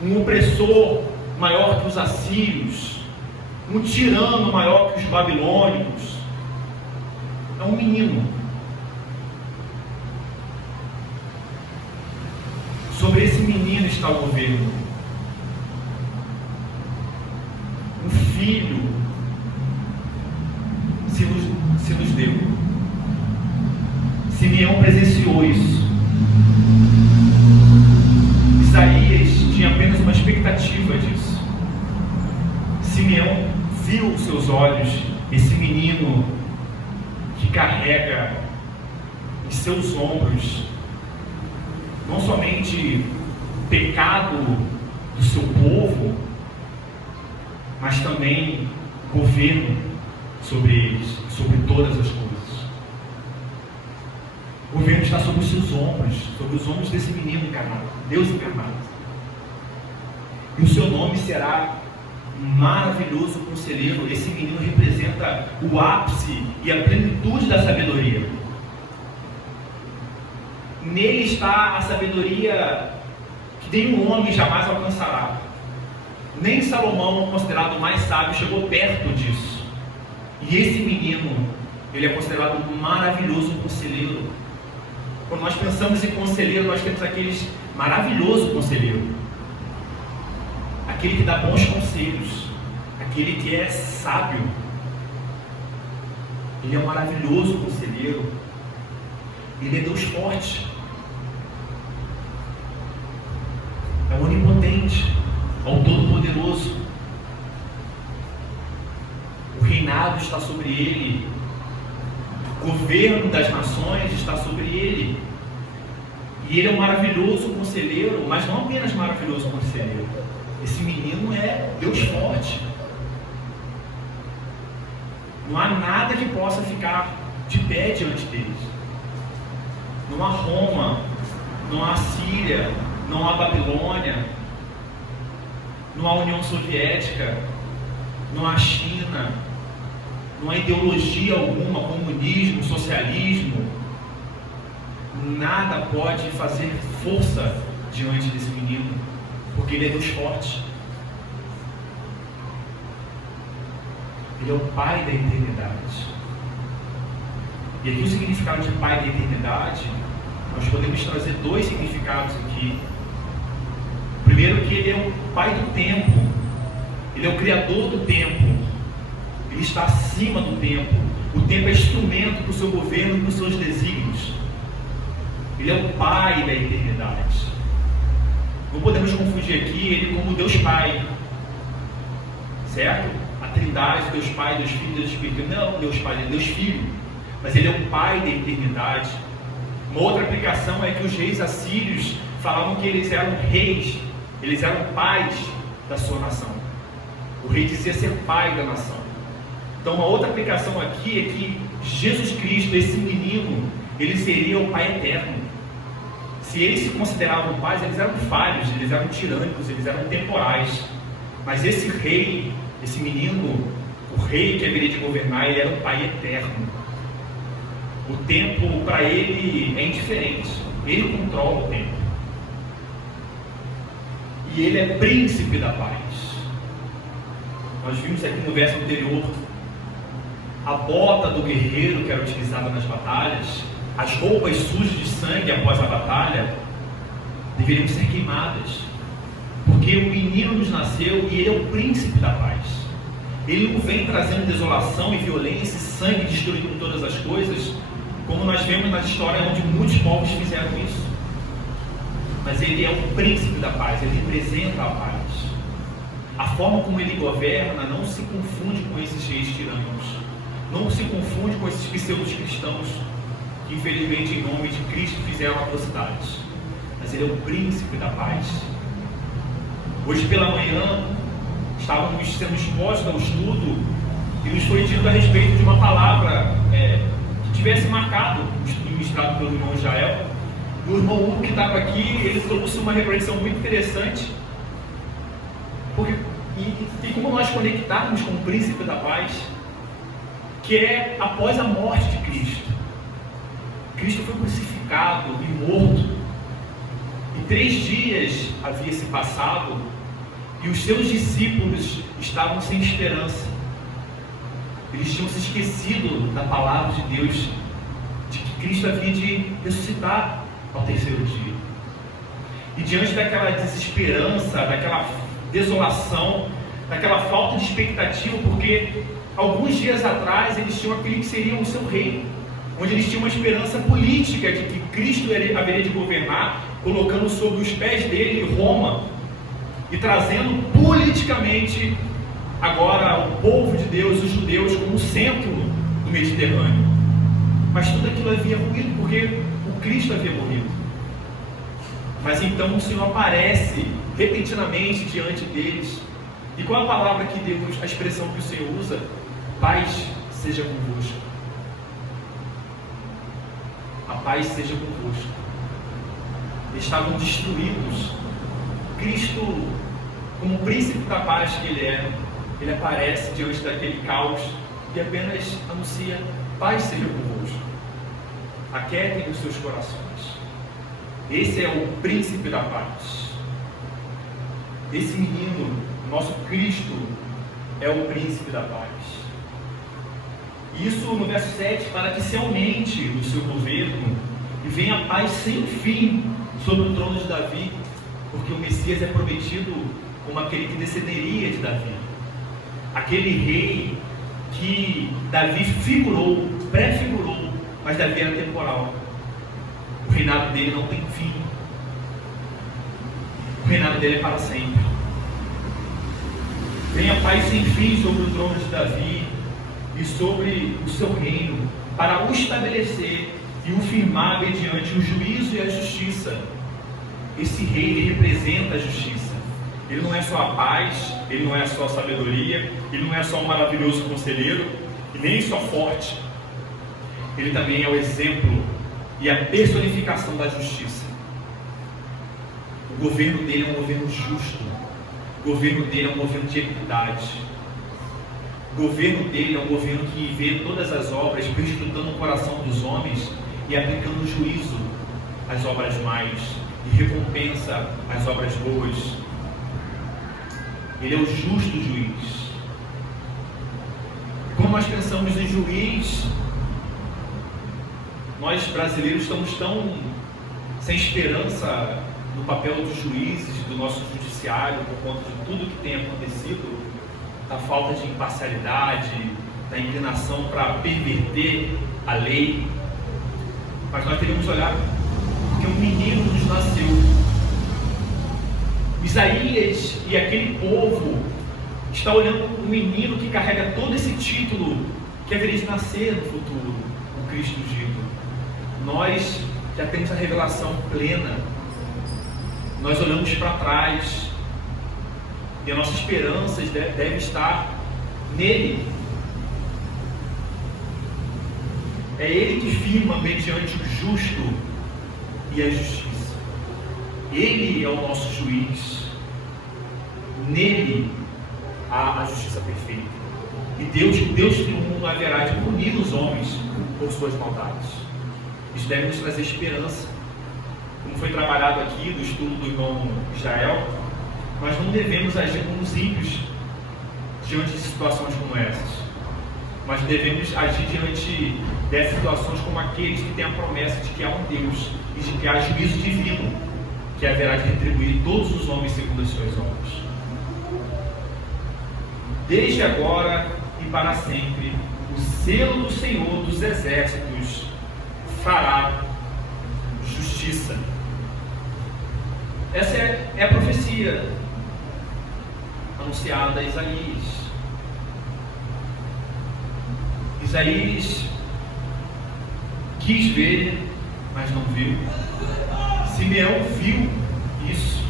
um opressor maior que os assírios, um tirano maior que os babilônicos. É um menino. Sobre esse menino está o governo. Um filho se nos deu. Simeão presenciou isso. Isaías tinha apenas uma expectativa disso. Simeão viu os seus olhos esse menino que carrega em seus ombros não somente o pecado do seu povo, mas também o governo sobre eles, sobre todas as coisas. O governo está sobre os seus ombros, sobre os ombros desse menino encarnado, Deus encarnado. E o seu nome será Maravilhoso Conselheiro. Esse menino representa o ápice e a plenitude da sabedoria. Nele está a sabedoria que nenhum homem jamais alcançará. Nem Salomão, considerado o mais sábio, chegou perto disso. E esse menino, ele é considerado um maravilhoso conselheiro. Quando nós pensamos em conselheiro, nós temos aqueles maravilhoso conselheiro, aquele que dá bons conselhos, aquele que é sábio. Ele é um maravilhoso conselheiro. Ele é Deus forte, é o onipotente, é o todo-poderoso. O reinado está sobre ele, o governo das nações está sobre ele. E ele é um maravilhoso conselheiro, mas não apenas maravilhoso conselheiro. Esse menino é Deus forte. Não há nada que possa ficar de pé diante deles. Não há Roma, não há Síria, não há Babilônia, não há União Soviética, não há China, não há ideologia alguma, comunismo, socialismo. Nada pode fazer força diante desse menino, porque ele é Deus forte. Ele é o Pai da eternidade. E aqui o significado de Pai da eternidade, nós podemos trazer dois significados aqui. Primeiro, que ele é o Pai do tempo, ele é o Criador do tempo, ele está acima do tempo. O tempo é instrumento para o seu governo e para os seus desígnios. Ele é o Pai da eternidade. Não podemos confundir aqui ele como Deus Pai, certo? A Trindade, Deus Pai, Deus Filho, Deus Espírito. Não, Deus Pai, ele é Deus Filho, mas ele é o Pai da eternidade. Uma outra aplicação é que os reis assírios falavam que eles eram reis, eles eram pais da sua nação. O rei dizia ser pai da nação. Então uma outra aplicação aqui é que Jesus Cristo, esse menino, ele seria o Pai eterno. Se eles se consideravam pais, eles eram falhos, eles eram tirânicos, eles eram temporais. Mas esse rei, esse menino, o rei que haveria de governar, ele era um Pai eterno. O tempo para ele é indiferente, ele controla o tempo. E ele é príncipe da paz. Nós vimos aqui no verso anterior a bota do guerreiro que era utilizada nas batalhas, as roupas sujas de sangue após a batalha deveriam ser queimadas, porque o menino nos nasceu e ele é o príncipe da paz. Ele não vem trazendo desolação e violência e sangue destruindo todas as coisas, como nós vemos na história onde muitos povos fizeram isso. Mas ele é o príncipe da paz, ele representa a paz. A forma como ele governa não se confunde com esses reis tirânicos, não se confunde com esses pseudos cristãos que infelizmente em nome de Cristo fizeram atrocidades. Mas ele é o príncipe da paz. Hoje pela manhã estávamos sendo expostos ao estudo e nos foi dito a respeito de uma palavra que tivesse marcado o estudo ministrado pelo irmão Israel. O irmão Hugo, que estava aqui, ele trouxe uma reflexão muito interessante, e como nós conectarmos com o príncipe da paz, que é após a morte de Cristo. Cristo foi crucificado e morto, e 3 dias havia se passado, e os seus discípulos estavam sem esperança. Eles tinham se esquecido da palavra de Deus, de que Cristo havia de ressuscitar ao 3º dia. E diante daquela desesperança, daquela desolação, daquela falta de expectativa, porque alguns dias atrás eles tinham aquele que seria o seu rei, onde eles tinham uma esperança política de que Cristo haveria de governar, colocando sobre os pés dele Roma e trazendo politicamente agora o povo de Deus, os judeus, como centro do Mediterrâneo. Mas tudo aquilo havia ruído porque o Cristo havia morrido. Mas então o Senhor aparece repentinamente diante deles. E qual a palavra que Deus, a expressão que o Senhor usa? Paz seja convosco. A paz seja convosco. Eles estavam destruídos. Cristo, como príncipe da paz que ele é, ele aparece diante daquele caos e apenas anuncia: paz seja convosco. Aquietem os seus corações. Esse é o príncipe da paz. Esse menino, nosso Cristo, é o príncipe da paz. Isso no verso 7, para que se aumente o seu governo e venha a paz sem fim sobre o trono de Davi, porque o Messias é prometido como aquele que descenderia de Davi, aquele rei que Davi figurou, prefigurou, mas Davi era temporal. O reinado dele não tem fim. O reinado dele é para sempre. Venha paz sem fim sobre o trono de Davi e sobre o seu reino, para o estabelecer e o firmar mediante o juízo e a justiça. Esse rei, ele representa a justiça. Ele não é só a paz, ele não é só a sabedoria, ele não é só um maravilhoso conselheiro, e nem só forte. Ele também é o exemplo e a personificação da justiça. O governo dele é um governo justo. O governo dele é um governo de equidade. O governo dele é um governo que vê todas as obras, perscrutando o coração dos homens e aplicando juízo às obras más e recompensa às obras boas. Ele é o justo juiz. Como nós pensamos em juiz, nós brasileiros estamos tão sem esperança no papel dos juízes, do nosso judiciário, por conta de tudo que tem acontecido, da falta de imparcialidade, da inclinação para perverter a lei. Mas nós devemos olhar porque um menino nos nasceu. Isaías e aquele povo está olhando o menino que carrega todo esse título que haveria de nascer no futuro, o Cristo ungido. Nós já temos a revelação plena. Nós olhamos para trás e a nossa esperança deve estar nele. É ele que firma mediante o justo e a justiça. Ele é o nosso juiz. Nele há a justiça perfeita. E Deus que no mundo haverá de punir os homens por suas maldades. Isso deve nos trazer esperança. Como foi trabalhado aqui no estudo do irmão Israel, nós não devemos agir como os ímpios, diante de situações como essas. Mas devemos agir diante dessas situações como aqueles que têm a promessa de que há um Deus e de que há juízo divino, que haverá de retribuir todos os homens segundo as suas obras. Desde agora e para sempre, o selo do Senhor dos Exércitos fará justiça. Essa é a profecia anunciada a Isaías. Isaías quis ver, mas não viu. Simeão viu isso.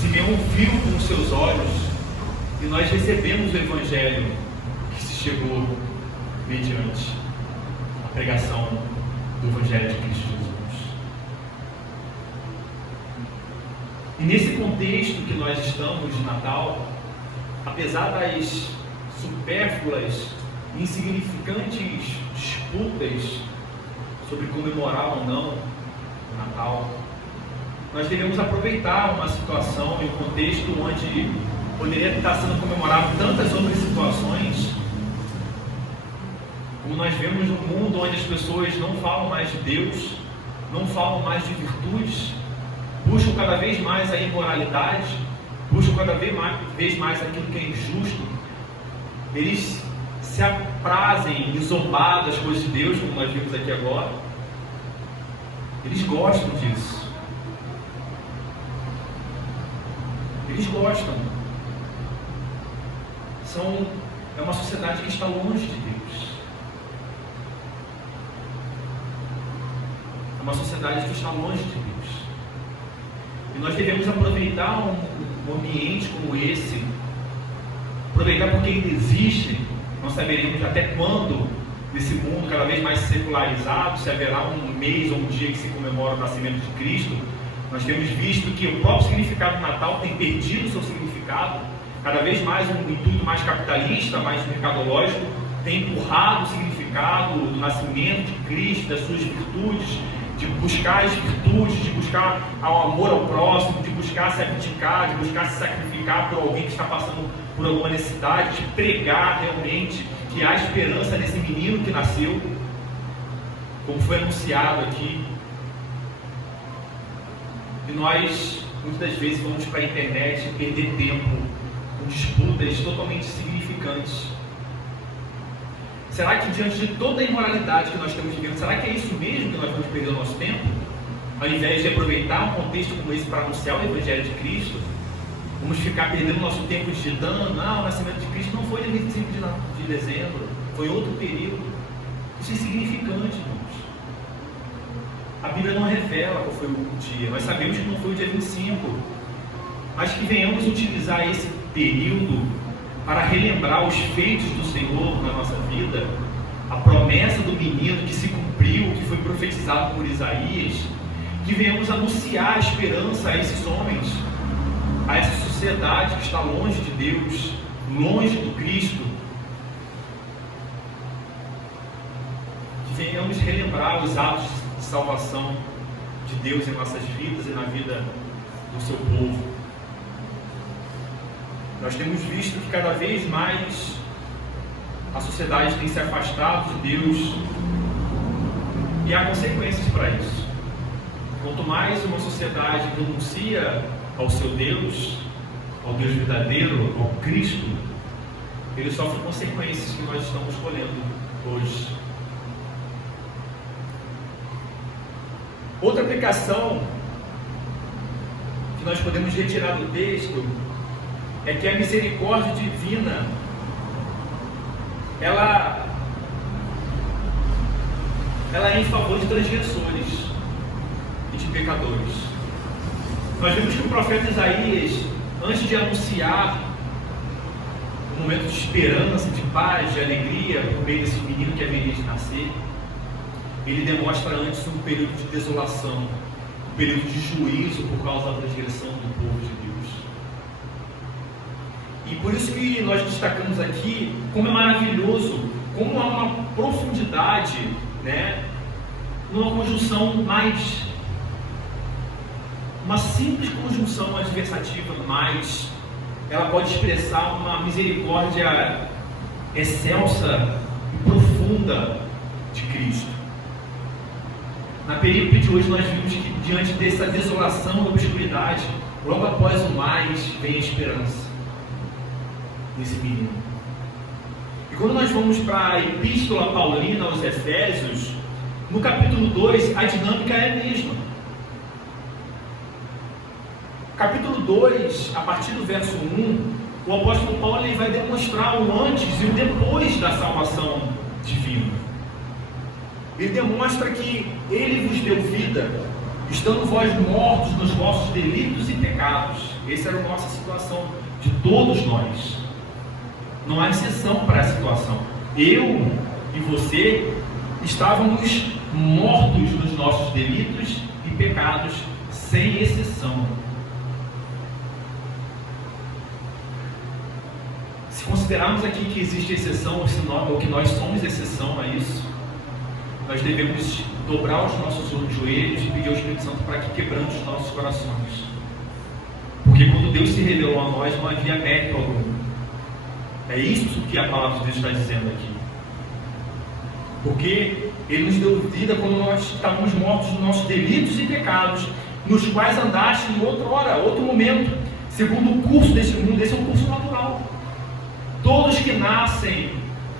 Simeão viu com os seus olhos, e nós recebemos o Evangelho que se chegou mediante a pregação do Evangelho de Cristo Jesus. E nesse contexto que nós estamos de Natal, apesar das supérfluas, insignificantes disputas sobre comemorar ou não o Natal, nós devemos aproveitar uma situação e um contexto onde poderia estar sendo comemorado tantas outras situações, como nós vemos no mundo onde as pessoas não falam mais de Deus, não falam mais de virtudes, buscam cada vez mais a imoralidade, buscam cada vez mais aquilo que é injusto. Eles se aprazem em zombar das coisas de Deus, como nós vimos aqui agora. Eles gostam disso. Eles gostam. É uma sociedade que está longe de Deus. É uma sociedade que está longe de Deus. E nós devemos aproveitar um ambiente como esse, aproveitar porque ele existe. Não saberemos até quando, nesse mundo cada vez mais secularizado, se haverá um mês ou um dia que se comemora o nascimento de Cristo. Nós temos visto que o próprio significado do Natal tem perdido o seu significado. Cada vez mais um intuito mais capitalista, mais mercadológico, tem empurrado o significado do nascimento de Cristo, das suas virtudes, de buscar as virtudes, de buscar o amor ao próximo, de buscar se abdicar, de buscar se sacrificar por alguém que está passando por alguma necessidade, de pregar realmente que há esperança nesse menino que nasceu, como foi anunciado aqui. E nós, muitas das vezes, vamos para a internet perder tempo com disputas totalmente insignificantes. Será que diante de toda a imoralidade que nós estamos vivendo, será que é isso mesmo que nós vamos perder o nosso tempo? Ao invés de aproveitar um contexto como esse para anunciar o Evangelho de Cristo, vamos ficar perdendo nosso tempo digitando: não, o nascimento de Cristo não foi dia 25 de dezembro, foi outro período. Isso é insignificante, irmãos. A Bíblia não revela qual foi o dia. Nós sabemos que não foi o dia 25, mas que venhamos utilizar esse período para relembrar os feitos do Senhor na nossa vida, a promessa do menino que se cumpriu, que foi profetizado por Isaías, que venhamos anunciar a esperança a esses homens, a essa sociedade que está longe de Deus, longe do Cristo, que venhamos relembrar os atos de salvação de Deus em nossas vidas e na vida do seu povo. Nós temos visto que cada vez mais a sociedade tem se afastado de Deus, e há consequências para isso. Quanto mais uma sociedade renuncia ao seu Deus, ao Deus verdadeiro, ao Cristo, ele sofre consequências que nós estamos colhendo hoje. Outra aplicação que nós podemos retirar do texto é que a misericórdia divina, ela é em favor de transgressores e de pecadores. Nós vemos que o profeta Isaías, antes de anunciar um momento de esperança, de paz, de alegria por meio desse menino que haveria de nascer, ele demonstra antes um período de desolação, um período de juízo por causa da transgressão do povo de Deus. E por isso que nós destacamos aqui como é maravilhoso, como há uma profundidade, numa conjunção mais, uma simples conjunção adversativa mais, ela pode expressar uma misericórdia excelsa e profunda de Cristo. Na perícope de hoje nós vimos que diante dessa desolação e obscuridade, logo após o mais vem a esperança desse menino. E quando nós vamos para a Epístola Paulina aos Efésios, no capítulo 2 a dinâmica é a mesma. Capítulo 2, a partir do verso 1, o apóstolo Paulo ele vai demonstrar o antes e o depois da salvação divina. Ele demonstra que ele vos deu vida, estando vós mortos nos vossos delitos e pecados. Essa era a nossa situação de todos nós. Não há exceção para a situação. Eu e você estávamos mortos nos nossos delitos e pecados, sem exceção. Se considerarmos aqui que existe exceção, ou que nós somos exceção a isso, nós devemos dobrar os nossos joelhos e pedir ao Espírito Santo para que quebrante os nossos corações. Porque quando Deus se revelou a nós, não havia mérito algum. É isso que a palavra de Deus está dizendo aqui. Porque Ele nos deu vida quando nós estávamos mortos nos nossos delitos e pecados, nos quais andaste em outra hora, outro momento, segundo o curso desse mundo. Esse é um curso natural. Todos que nascem,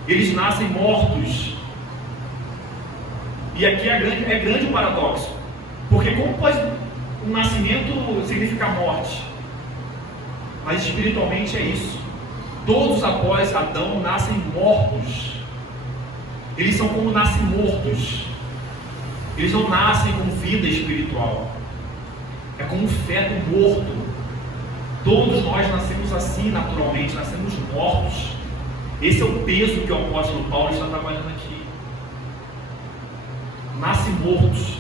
eles nascem mortos. E aqui é grande o paradoxo. Porque como pode o nascimento significar morte? Mas espiritualmente é isso. Todos após Adão nascem mortos. Eles são como nascem mortos. Eles não nascem com vida espiritual. É como um feto morto. Todos nós nascemos assim naturalmente, nascemos mortos. Esse é o peso que o apóstolo Paulo está trabalhando aqui. Nascem mortos.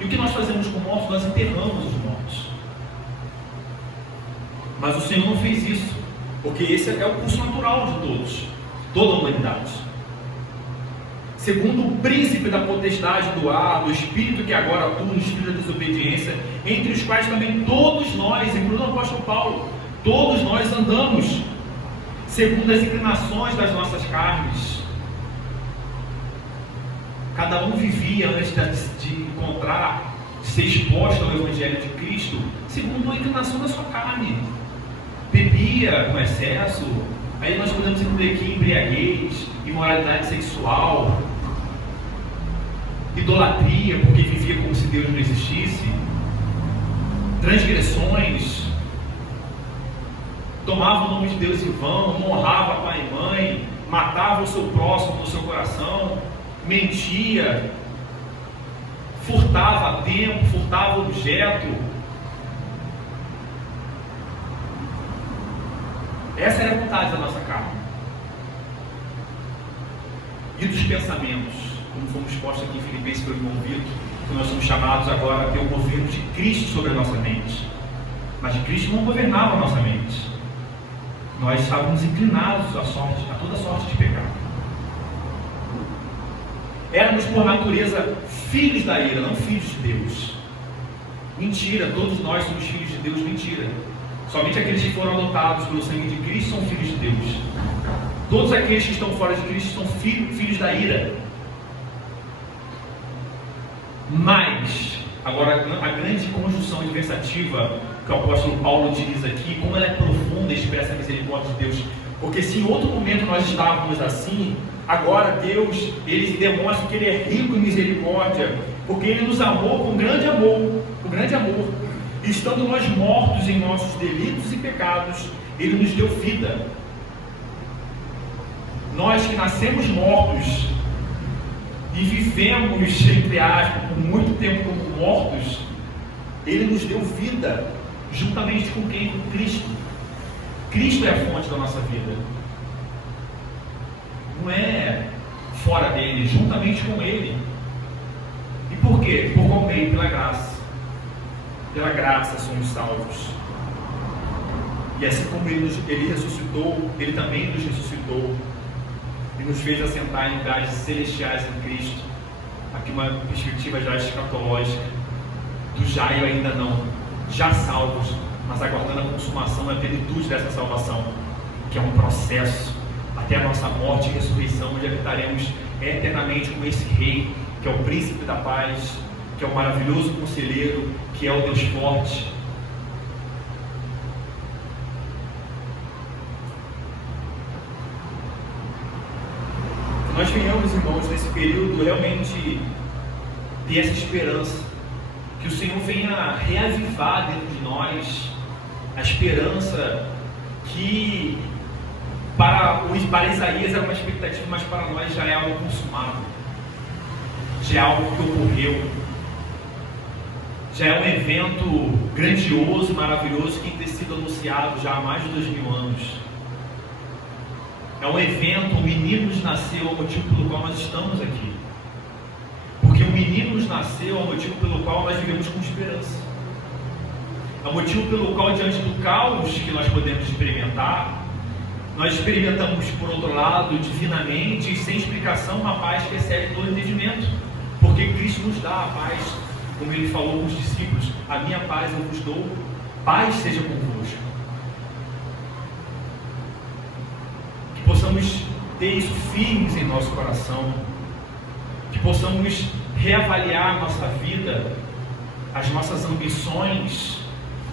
E o que nós fazemos com mortos? Nós enterramos os mortos. Mas o Senhor não fez isso, porque esse é o curso natural de todos, toda a humanidade. Segundo o príncipe da potestade do ar, do espírito que agora atua no espírito da desobediência, entre os quais também todos nós, incluindo o apóstolo Paulo, todos nós andamos segundo as inclinações das nossas carnes. Cada um vivia antes de encontrar, de ser exposto ao Evangelho de Cristo, segundo a inclinação da sua carne. Bebia com excesso, aí nós podemos incluir aqui embriaguez, imoralidade sexual, idolatria, porque vivia como se Deus não existisse, transgressões, tomava o nome de Deus em vão, não honrava pai e mãe, matava o seu próximo no seu coração, mentia, furtava tempo, furtava objeto. Essa era a vontade da nossa carne. E dos pensamentos, como fomos expostos aqui em Filipenses pelo irmão Vitor, que nós somos chamados agora a ter o governo de Cristo sobre a nossa mente. Mas Cristo não governava a nossa mente. Nós estávamos inclinados a toda sorte de pecado. Éramos por natureza filhos da ira, não filhos de Deus. Mentira, todos nós somos filhos de Deus, mentira. Somente aqueles que foram adotados pelo sangue de Cristo são filhos de Deus. Todos aqueles que estão fora de Cristo são filhos da ira. Mas, agora, a grande conjunção adversativa que o apóstolo Paulo utiliza aqui, como ela é profunda e expressa a misericórdia de Deus. Porque se em outro momento nós estávamos assim, agora Deus, Ele demonstra que Ele é rico em misericórdia, porque Ele nos amou com grande amor, e estando nós mortos em nossos delitos e pecados, Ele nos deu vida. Nós que nascemos mortos e vivemos, entre aspas, por muito tempo como mortos, Ele nos deu vida, juntamente com quem? Com Cristo. Cristo é a fonte da nossa vida. Não é fora dele, juntamente com Ele. E por quê? Por qual meio? Pela graça. Pela graça somos salvos. E assim como Ele ressuscitou, Ele também nos ressuscitou e nos fez assentar em lugares celestiais em Cristo. Aqui uma perspectiva já escatológica, do já e ainda não, já salvos, mas aguardando a consumação e a plenitude dessa salvação, que é um processo até a nossa morte e ressurreição, onde habitaremos eternamente com esse Rei, que é o Príncipe da Paz, que é o maravilhoso Conselheiro, que é o Deus forte. Que nós venhamos, irmãos, nesse período realmente ter essa esperança, que o Senhor venha reavivar dentro de nós a esperança que para Isaías era uma expectativa, mas para nós já é algo consumado, já é algo que ocorreu, já é um evento grandioso, maravilhoso, que tem sido anunciado já há mais de 2000 anos. É um evento, um menino nos nasceu, é o motivo pelo qual nós estamos aqui. Porque o menino nos nasceu, é o motivo pelo qual nós vivemos com esperança. É o motivo pelo qual, diante do caos que nós podemos experimentar, nós experimentamos, por outro lado, divinamente, sem explicação, uma paz que excede todo entendimento. Porque Cristo nos dá a paz, como Ele falou com os discípulos: a minha paz eu vos dou, paz seja convosco. Que possamos ter isso firmes em nosso coração, que possamos reavaliar a nossa vida, as nossas ambições,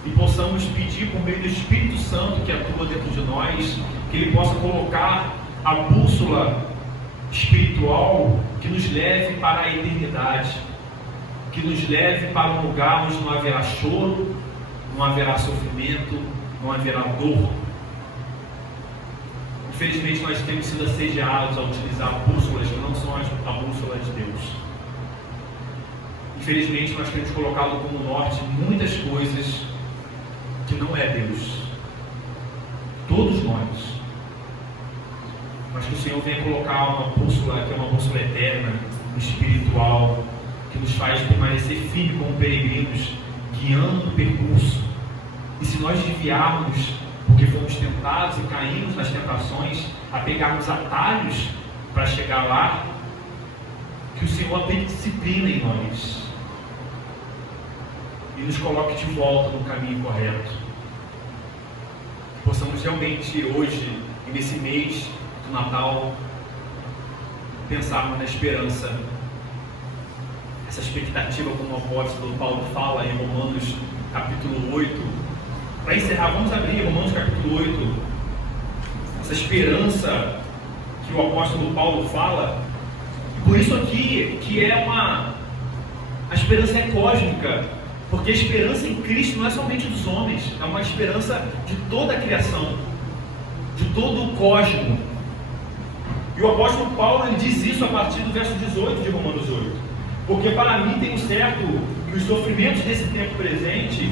e possamos pedir por meio do Espírito Santo que atua dentro de nós, que Ele possa colocar a bússola espiritual que nos leve para a eternidade, que nos leve para um lugar onde não haverá choro, não haverá sofrimento, não haverá dor. Infelizmente nós temos sido assediados a utilizar bússolas que não são a bússola de Deus. Infelizmente nós temos colocado como norte muitas coisas que não é Deus. Todos nós. Mas que o Senhor venha colocar uma bússola que é uma bússola eterna, espiritual, que nos faz permanecer firmes como peregrinos, guiando o percurso. E se nós desviarmos, porque fomos tentados e caímos nas tentações, a pegarmos atalhos para chegar lá, que o Senhor aplique disciplina em nós e nos coloque de volta no caminho correto. Que possamos realmente hoje, e nesse mês do Natal, pensarmos na esperança, essa expectativa, como o apóstolo Paulo fala em Romanos capítulo 8. Para encerrar, vamos abrir Romanos capítulo 8. Essa esperança que o apóstolo Paulo fala. Por isso aqui, que é a esperança é cósmica, porque a esperança em Cristo não é somente dos homens, é uma esperança de toda a criação, de todo o cosmo. E o apóstolo Paulo ele diz isso a partir do verso 18 de Romanos 8. Porque para mim tenho certo que os sofrimentos desse tempo presente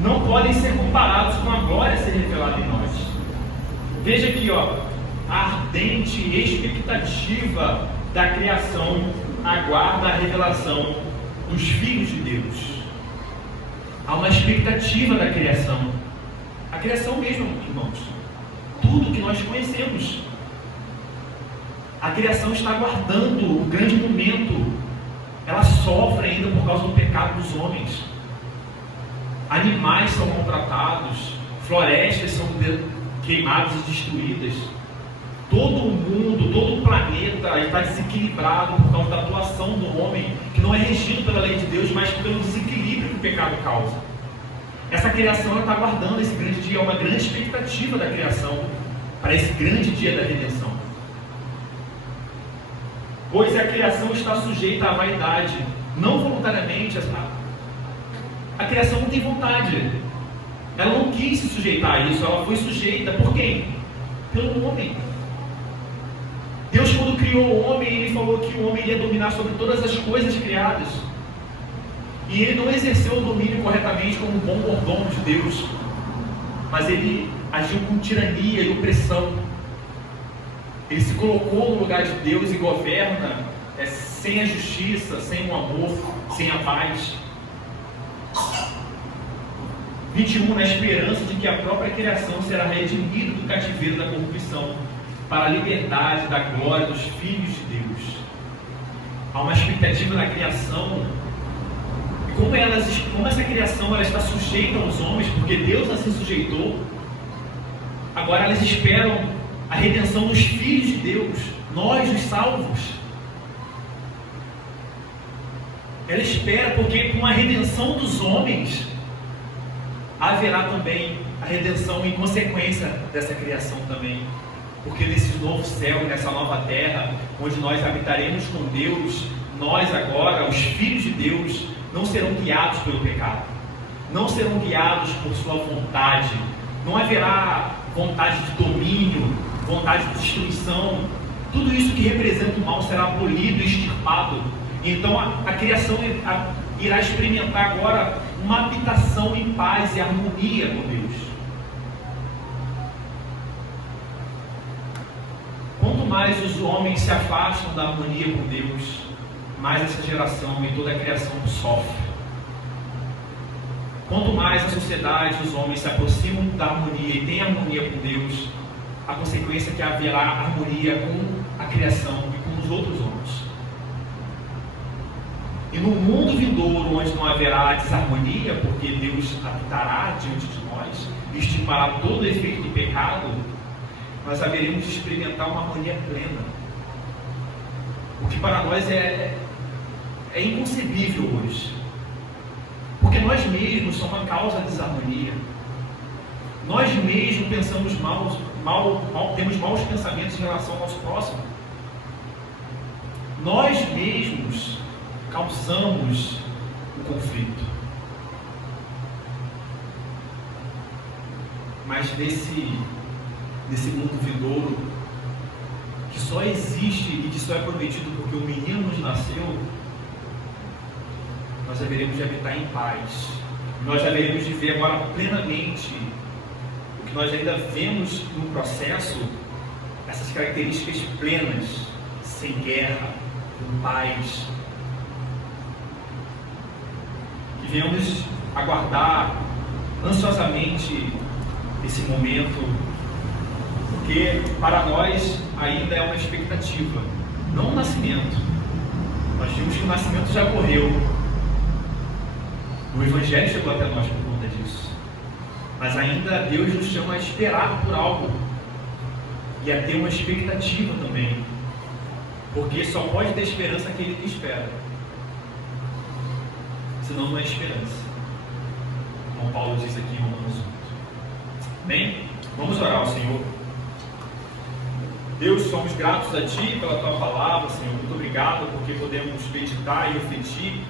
não podem ser comparados com a glória a ser revelada em nós. Veja aqui, a ardente expectativa da criação aguarda a revelação dos filhos de Deus. Há uma expectativa da criação. A criação mesmo, irmãos. Tudo que nós conhecemos. A criação está aguardando o grande momento. Ela sofre ainda por causa do pecado dos homens. Animais são maltratados, florestas são queimadas e destruídas. Todo o mundo, todo o planeta está desequilibrado por causa da atuação do homem, que não é regido pela lei de Deus, mas pelo desequilíbrio que o pecado causa. Essa criação está aguardando esse grande dia, é uma grande expectativa da criação para esse grande dia da redenção. Pois a criação está sujeita à vaidade, não voluntariamente. A criação não tem vontade, ela não quis se sujeitar a isso, ela foi sujeita por quem? Pelo homem. Deus, quando criou o homem, Ele falou que o homem iria dominar sobre todas as coisas criadas, e ele não exerceu o domínio corretamente como um bom mordomo de Deus, mas ele agiu com tirania e opressão. Ele se colocou no lugar de Deus e governa sem a justiça, sem o amor, sem a paz. 21, na esperança de que a própria criação será redimida do cativeiro da corrupção para a liberdade da glória dos filhos de Deus. Há uma expectativa da criação E como essa criação ela está sujeita aos homens, porque Deus assim sujeitou, agora elas esperam a redenção dos filhos de Deus, nós os salvos. Ela espera porque com a redenção dos homens haverá também a redenção em consequência dessa criação também. Porque nesse novo céu, nessa nova terra, onde nós habitaremos com Deus, nós agora, os filhos de Deus, não serão guiados pelo pecado, não serão guiados por sua vontade, não haverá vontade de domínio, vontade de destruição. Tudo isso que representa o mal será abolido e extirpado. Então a criação irá experimentar agora uma habitação em paz e harmonia com Deus. Quanto mais os homens se afastam da harmonia com Deus, mais essa geração e toda a criação sofre. Quanto mais a sociedade e os homens se aproximam da harmonia e têm harmonia com Deus, a consequência é que haverá harmonia com a criação e com os outros homens. E no mundo vindouro, onde não haverá desarmonia, porque Deus habitará diante de nós e extirpará todo o efeito do pecado, nós haveremos de experimentar uma harmonia plena. O que para nós é inconcebível hoje. Porque nós mesmos somos a causa da desarmonia. Nós mesmos pensamos temos maus pensamentos em relação ao nosso próximo. Nós mesmos causamos o conflito. Mas nesse mundo vindouro, que só existe e que só é prometido porque o menino nos nasceu, nós haveremos de habitar em paz. Nós haveremos de ver agora plenamente o que nós ainda vemos no processo, essas características plenas, sem guerra, com paz. Que venhamos aguardar ansiosamente esse momento, porque para nós ainda é uma expectativa, não o nascimento. Nós vimos que o nascimento já ocorreu. O Evangelho chegou até nós por conta disso. Mas ainda Deus nos chama a esperar por algo e a ter uma expectativa também, porque só pode ter esperança aquele que espera, senão não é esperança, como Paulo diz aqui em Romanos 8. Bem, vamos orar ao Senhor. Deus, somos gratos a Ti pela Tua palavra, Senhor. Muito obrigado porque podemos meditar e refletir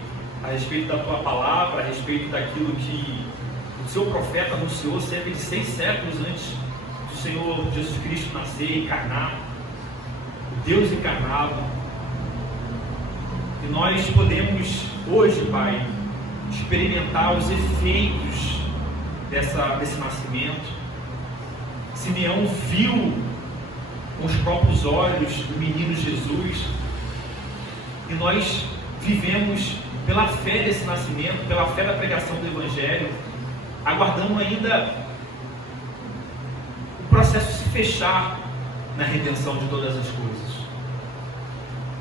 a respeito da Tua palavra, a respeito daquilo que o Seu profeta anunciou cerca de 6 séculos antes do Senhor Jesus Cristo nascer e encarnar, o Deus encarnado. E nós podemos hoje, Pai, experimentar os efeitos desse nascimento. Simeão viu com os próprios olhos o menino Jesus, e nós vivemos pela fé desse nascimento, pela fé da pregação do Evangelho, aguardando ainda o processo se fechar na redenção de todas as coisas.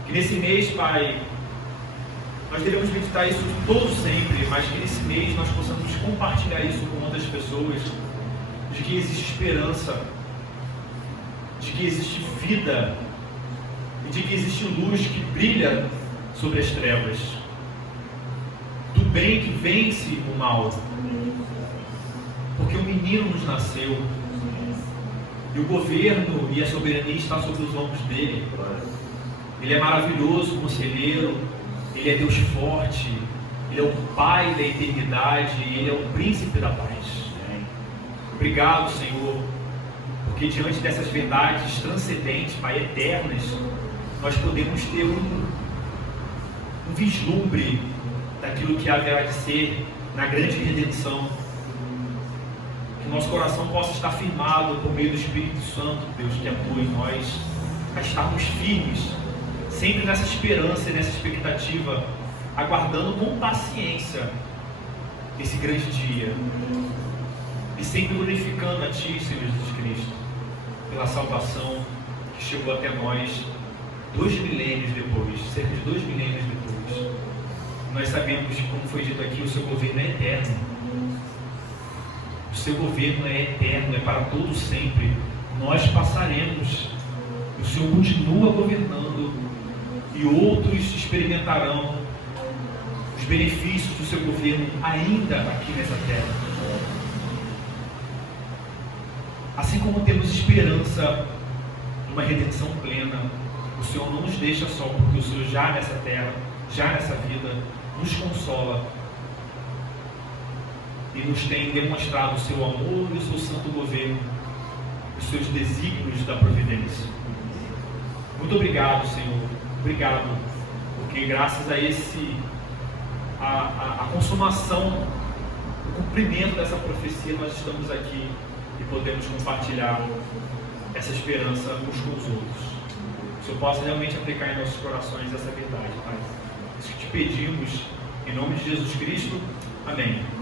Que nesse mês, Pai, nós devemos meditar isso todo sempre, mas que nesse mês nós possamos compartilhar isso com outras pessoas, de que existe esperança, de que existe vida e de que existe luz que brilha sobre as trevas, do bem que vence o mal, porque o menino nos nasceu e o governo e a soberania está sobre os ombros dele. Ele é maravilhoso conselheiro, ele é Deus forte, ele é o Pai da eternidade, ele é o príncipe da paz. Obrigado, Senhor, porque diante dessas verdades transcendentes, Pai, eternas, nós podemos ter um vislumbre daquilo que haverá de ser na grande redenção. Que nosso coração possa estar firmado por meio do Espírito Santo, Deus, que atua em nós, a estarmos firmes, sempre nessa esperança e nessa expectativa, aguardando com paciência esse grande dia. E sempre glorificando a Ti, Senhor Jesus Cristo, pela salvação que chegou até nós 2 milênios depois, cerca de 2 milênios depois. Nós sabemos, como foi dito aqui, o seu governo é eterno. O seu governo é eterno, é para todo sempre. Nós passaremos. O Senhor continua governando e outros experimentarão os benefícios do seu governo ainda aqui nessa terra. Assim como temos esperança de uma redenção plena, o Senhor não nos deixa só, porque o Senhor já nessa terra, já nessa vida, nos consola e nos tem demonstrado o seu amor e o seu santo governo, os seus desígnios da providência. Muito obrigado, Senhor. Obrigado, porque graças a a consumação, o cumprimento dessa profecia, nós estamos aqui e podemos compartilhar essa esperança uns com os outros. Que o Senhor possa realmente aplicar em nossos corações essa verdade, Pai. Isso que te pedimos, em nome de Jesus Cristo. Amém.